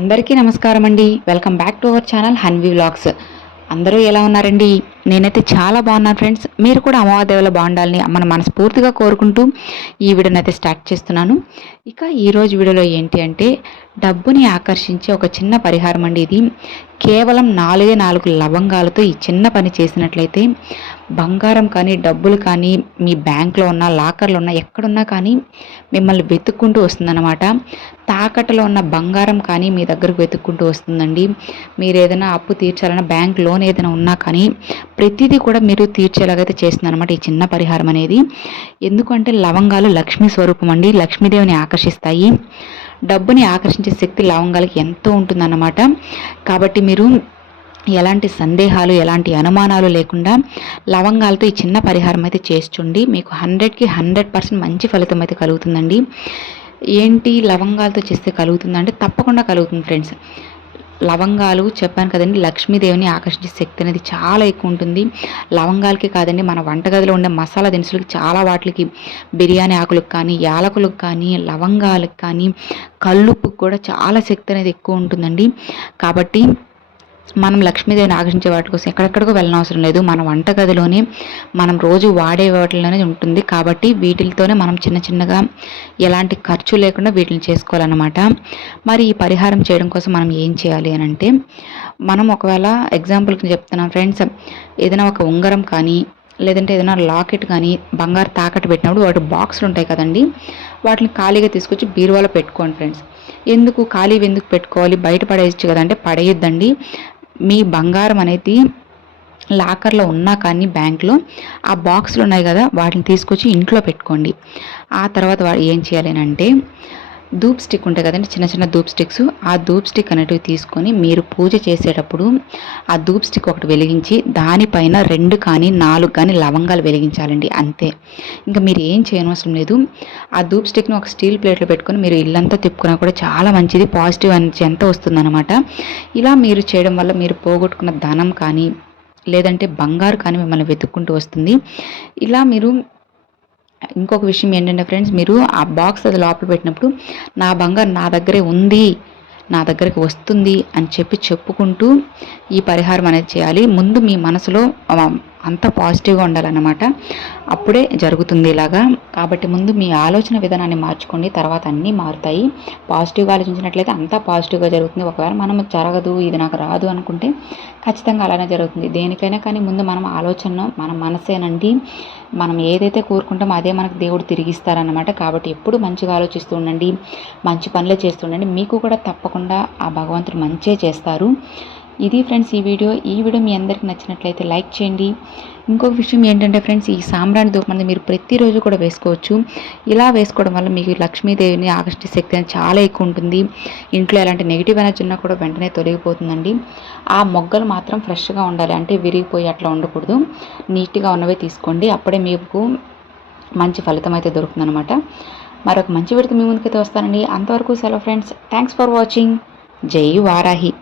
అందరికీ నమస్కారం అండి welcome back to our channel Hanvi vlogs అందరూ ఎలా ఉన్నారండి? నేనైతే చాలా బాగున్నాను ఫ్రెండ్స్ మీరు కూడా అమ్మవాదేవుల బాగుండాలని అమ్మను మనస్ఫూర్తిగా కోరుకుంటూ ఈ వీడియోనైతే అయితే స్టార్ట్ చేస్తున్నాను. ఇక ఈరోజు వీడియోలో ఏంటి అంటే డబ్బుని ఆకర్షించే ఒక చిన్న పరిహారం అండి ఇది. కేవలం నాలుగే నాలుగు లవంగాలతో ఈ చిన్న పని చేసినట్లయితే బంగారం కానీ డబ్బులు కానీ మీ బ్యాంక్లో ఉన్న లాకర్లో ఉన్న ఎక్కడున్నా కానీ మిమ్మల్ని వెతుక్కుంటూ వస్తుందన్నమాట. తాకట్టులో ఉన్న బంగారం కానీ మీ దగ్గరకు వెతుక్కుంటూ వస్తుందండి. మీరు ఏదైనా అప్పు తీర్చాలన్నా బ్యాంక్ లోన్ ఏదైనా ఉన్నా కానీ ప్రతిదీ కూడా మీరు తీర్చేలాగైతే చేస్తుందన్నమాట ఈ చిన్న పరిహారం అనేది. ఎందుకంటే లవంగాలు లక్ష్మీ స్వరూపం అండి. లక్ష్మీదేవిని ఆకర్షిస్తాయి. డబ్బుని ఆకర్షించే శక్తి లవంగాలకి ఎంతో ఉంటుందన్నమాట. కాబట్టి మీరు ఎలాంటి సందేహాలు ఎలాంటి అనుమానాలు లేకుండా లవంగాలతో ఈ చిన్న పరిహారం అయితే చేస్తుండి. మీకు హండ్రెడ్కి హండ్రెడ్ పర్సెంట్ మంచి ఫలితం అయితే కలుగుతుందండి. ఏంటి లవంగాలతో చేస్తే కలుగుతుందంటే తప్పకుండా కలుగుతుంది ఫ్రెండ్స్. లవంగాలు చెప్పాను కదండి లక్ష్మీదేవిని ఆకర్షించే శక్తి అనేది చాలా ఎక్కువ ఉంటుంది. లవంగాలకి కాదండి మన వంటగదిలో ఉండే మసాలా దినుసులకి చాలా వాటికి బిర్యానీ ఆకులకు కానీ యాలకులకు కానీ లవంగాలకు కానీ కల్లుప్పుకు కూడా చాలా శక్తి అనేది ఎక్కువ ఉంటుందండి. కాబట్టి మనం లక్ష్మీదేవిని ఆకర్షించే వాటి కోసం ఎక్కడెక్కడికో వెళ్ళనవసరం లేదు. మన వంటగదిలోనే మనం రోజు వాడే వాటిలోనే ఉంటుంది. కాబట్టి వీటితోనే మనం చిన్న చిన్నగా ఎలాంటి ఖర్చు లేకుండా వీటిని చేసుకోవాలన్నమాట. మరి ఈ పరిహారం చేయడం కోసం మనం ఏం చేయాలి అని అంటే మనం ఒకవేళ ఎగ్జాంపుల్కి చెప్తున్నాం ఫ్రెండ్స్ ఏదైనా ఒక ఉంగరం కానీ లేదంటే ఏదైనా లాకెట్ కానీ బంగారు తాకట్టు పెట్టినప్పుడు వాటి బాక్సులు ఉంటాయి కదండి. వాటిని ఖాళీగా తీసుకొచ్చి బీరువాలో పెట్టుకోండి ఫ్రెండ్స్ ఎందుకు? ఖాళీ ఎందుకు పెట్టుకోవాలి? బయట పడేయచ్చు కదంటే పడేయొద్దండి. మీ బంగారం అనేది లాకర్లో ఉన్నా కానీ బ్యాంక్లో ఆ బాక్స్లు ఉన్నాయి కదా వాటిని తీసుకొచ్చి ఇంట్లో పెట్టుకోండి. ఆ తర్వాత ఏం చేయాలి అంటే ధూప్ స్టిక్ ఉంటాయి కదండి చిన్న చిన్న ధూప్ స్టిక్స్. ఆ ధూప్ స్టిక్ అనేటివి తీసుకొని మీరు పూజ చేసేటప్పుడు ఆ ధూప్ స్టిక్ ఒకటి వెలిగించి దానిపైన రెండు కానీ నాలుగు కానీ లవంగాలు వెలిగించాలండి అంతే. ఇంకా మీరు ఏం చేయనవసరం లేదు. ఆ ధూప్ స్టిక్ని ఒక స్టీల్ ప్లేట్లో పెట్టుకొని మీరు ఇల్లంతా తిప్పుకున్నా కూడా చాలా మంచిది పాజిటివ్ అని ఎంత వస్తుందన్నమాట. ఇలా మీరు చేయడం వల్ల మీరు పోగొట్టుకున్న ధనం కానీ లేదంటే బంగారు కానీ మిమ్మల్ని వెతుక్కుంటూ వస్తుంది. ఇలా మీరు ఇంకొక విషయం ఏంటంటే ఫ్రెండ్స్ మీరు ఆ బాక్స్ అది లోపల పెట్టినప్పుడు నా బంగారు నా దగ్గరే ఉంది నా దగ్గరికి వస్తుంది అని చెప్పి చెప్పుకుంటూ ఈ పరిహారం అనేది చేయాలి. ముందు మీ మనసులో అంత పాజిటివ్గా ఉండాలన్నమాట. అప్పుడే జరుగుతుంది ఇలాగా. కాబట్టి ముందు మీ ఆలోచన విధానాన్ని మార్చుకోండి. తర్వాత అన్నీ మారుతాయి. పాజిటివ్గా ఆలోచించినట్లయితే అంతా పాజిటివ్గా జరుగుతుంది. ఒకవేళ మనం జరగదు ఇది నాకు రాదు అనుకుంటే ఖచ్చితంగా అలానే జరుగుతుంది. దేనికైనా కానీ ముందు మనం ఆలోచన మన మనసేనండి మనం ఏదైతే కోరుకుంటామో అదే మనకు దేవుడు తిరిగిస్తారనమాట కాబట్టి ఎప్పుడు మంచిగా ఆలోచిస్తూ ఉండండి. మంచి పనులే చేస్తుండండి మీకు కూడా తప్పకుండా ఆ భగవంతుడు మంచే చేస్తారు. ఇది ఫ్రెండ్స్ ఈ వీడియో. ఈ వీడియో మీ అందరికి నచ్చినట్లయితే లైక్ చేయండి. ఇంకొక విషయం ఏంటంటే ఫ్రెండ్స్ ఈ సాంబ్రాణి దూపం మీరు ప్రతిరోజు కూడా వేసుకోవచ్చు. ఇలా వేసుకోవడం వల్ల మీకు లక్ష్మీదేవిని ఆకర్షించే శక్తి అనేది చాలా ఎక్కువ ఉంటుంది. ఇంట్లో ఎలాంటి నెగిటివ్ ఎనర్జీ ఉన్నా కూడా వెంటనే తొలగిపోతుందండి. ఆ మొగ్గలు మాత్రం ఫ్రెష్గా ఉండాలి. అంటే విరిగిపోయి అట్లా ఉండకూడదు. నీట్గా ఉన్నవే తీసుకోండి. అప్పుడే మీకు మంచి ఫలితం అయితే దొరుకుతుందనమాట మరొక మంచి విడత మీ ముందుకైతే వస్తానండి. అంతవరకు సెలవు ఫ్రెండ్స్. థ్యాంక్స్ ఫర్ వాచింగ్ జై వారాహి.